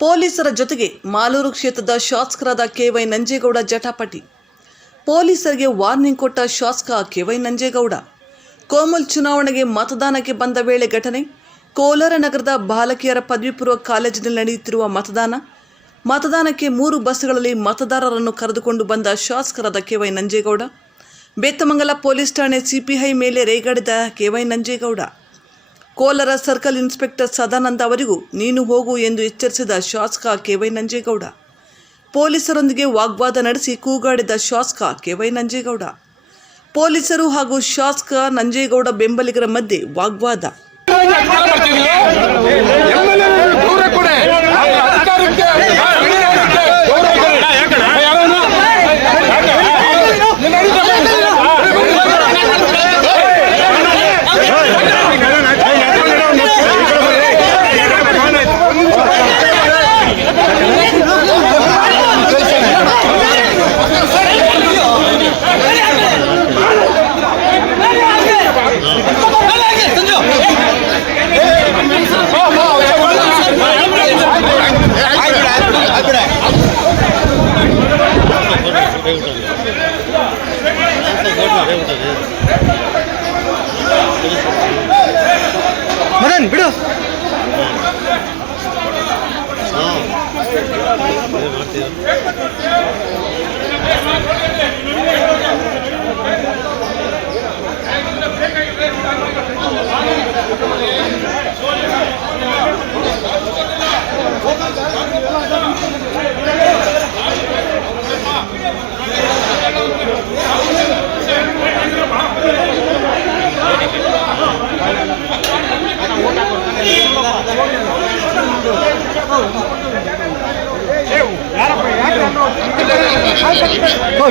ಪೊಲೀಸರ ಜೊತೆಗೆ ಮಾಲೂರು ಕ್ಷೇತ್ರದ ಶಾಸಕರಾದ ಕೆವೈ ನಂಜೇಗೌಡ ಜಟಾಪಟಿ. ಪೊಲೀಸರಿಗೆ ವಾರ್ನಿಂಗ್ ಕೊಟ್ಟ ಶಾಸಕ ಕೆವೈ ನಂಜೇಗೌಡ. ಕೋಮಲ್ ಚುನಾವಣೆಗೆ ಮತದಾನಕ್ಕೆ ಬಂದ ವೇಳೆ ಘಟನೆ. ಕೋಲಾರ ನಗರದ ಬಾಲಕಿಯರ ಪದವಿ ಪೂರ್ವ ಕಾಲೇಜಿನಲ್ಲಿ ನಡೆಯುತ್ತಿರುವ ಮತದಾನಕ್ಕೆ 3 ಬಸ್ಗಳಲ್ಲಿ ಮತದಾರರನ್ನು ಕರೆದುಕೊಂಡು ಬಂದ ಶಾಸಕರಾದ ಕೆವೈ ನಂಜೇಗೌಡ. ಬೇತಮಂಗಲ ಪೊಲೀಸ್ ಠಾಣೆ ಸಿಪಿಐ ಮೇಲೆ ರೇಗಾಡಿದ KY Nanjegowda. Kolar circle inspector Sadananda ಅವರಿಗೂ ನೀನು ಹೋಗು ಎಂದು ಎಚ್ಚರಿಸಿದ ಶಾಸಕ ಕೆವೈ ನಂಜೇಗೌಡ. ಪೊಲೀಸರೊಂದಿಗೆ ವಾಗ್ವಾದ ನಡೆಸಿ ಕೂಗಾಡಿದ ಶಾಸಕ ಕೆವೈ ನಂಜೇಗೌಡ. ಪೊಲೀಸರು ಹಾಗೂ ಶಾಸಕ ನಂಜೇಗೌಡ ಬೆಂಬಲಿಗರ ಮಧ್ಯೆ ವಾಗ್ವಾದ. ಮದನ್ ಬಿಡು.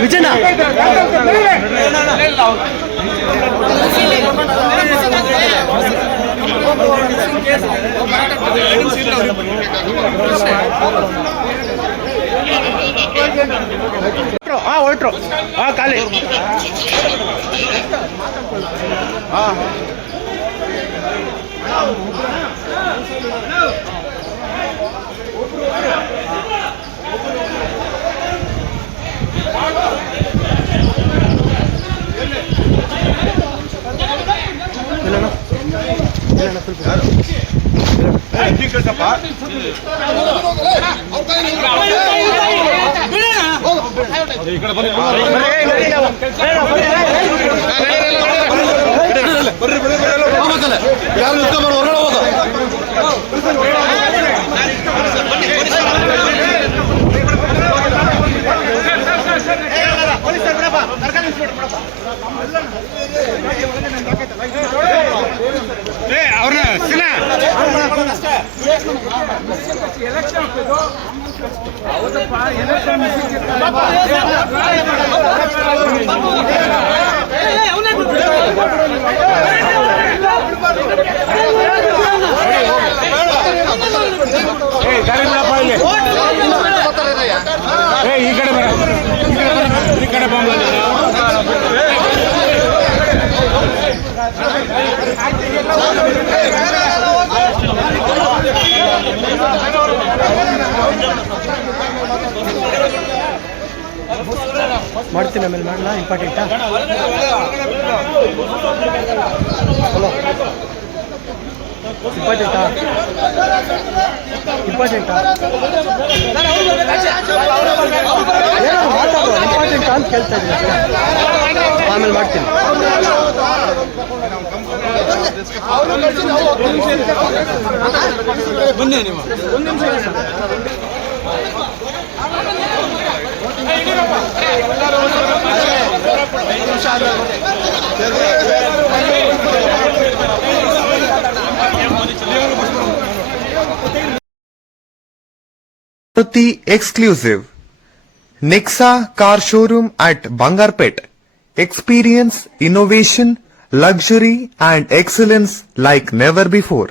ವಿಜಯಣ್ಣ ಹೊರಟ್ರು. ಖಾಲಿ ಮಾಡ್ತೀನಿ. ಆಮೇಲೆ ಮಾಡಲ್ಲ. ಇಂಪಾರ್ಟೆಂಟಾ? ಇಂಪಾರ್ಟೆಂಟಾ ಇಂಪಾರ್ಟೆಂಟಾ ಅಂತ ಕೇಳ್ತಾ ಇದ್ದೀನಿ. ಆಮೇಲೆ ಮಾಡ್ತೀನಿ. ಬನ್ನಿ ನೀವು. Maruti exclusive Nexa car showroom at Bangarpet. Experience, innovation, luxury and excellence like never before.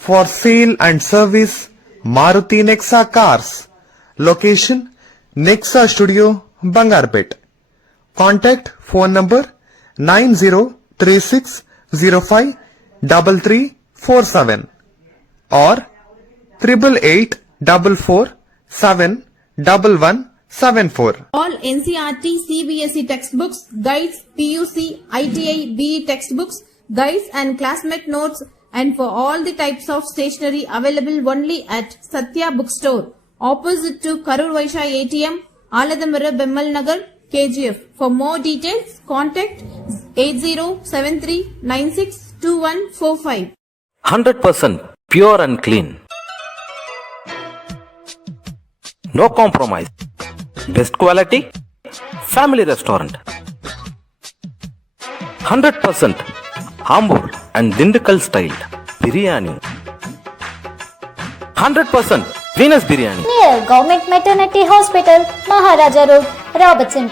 For sale and service, Maruti Nexa cars. Location, Nexa Studio, Bangarpet. Contact phone number 9036053347 or 8889 94471174. All NCERT, CBSE textbooks, guides, PUC, ITI, BE textbooks, guides and classmate notes, and for all the types of stationery available only at Satya Bookstore, opposite to Karur Vaishya ATM, Aladamara Bemmal Nagar, KGF. For more details, contact 8073962145. 100% pure and clean. No compromise. Best quality. Family restaurant. 100% Ambur and Dindukal style biryani. 100% Venus biryani. Near Government Maternity Hospital, Maharaja Road, Robertson.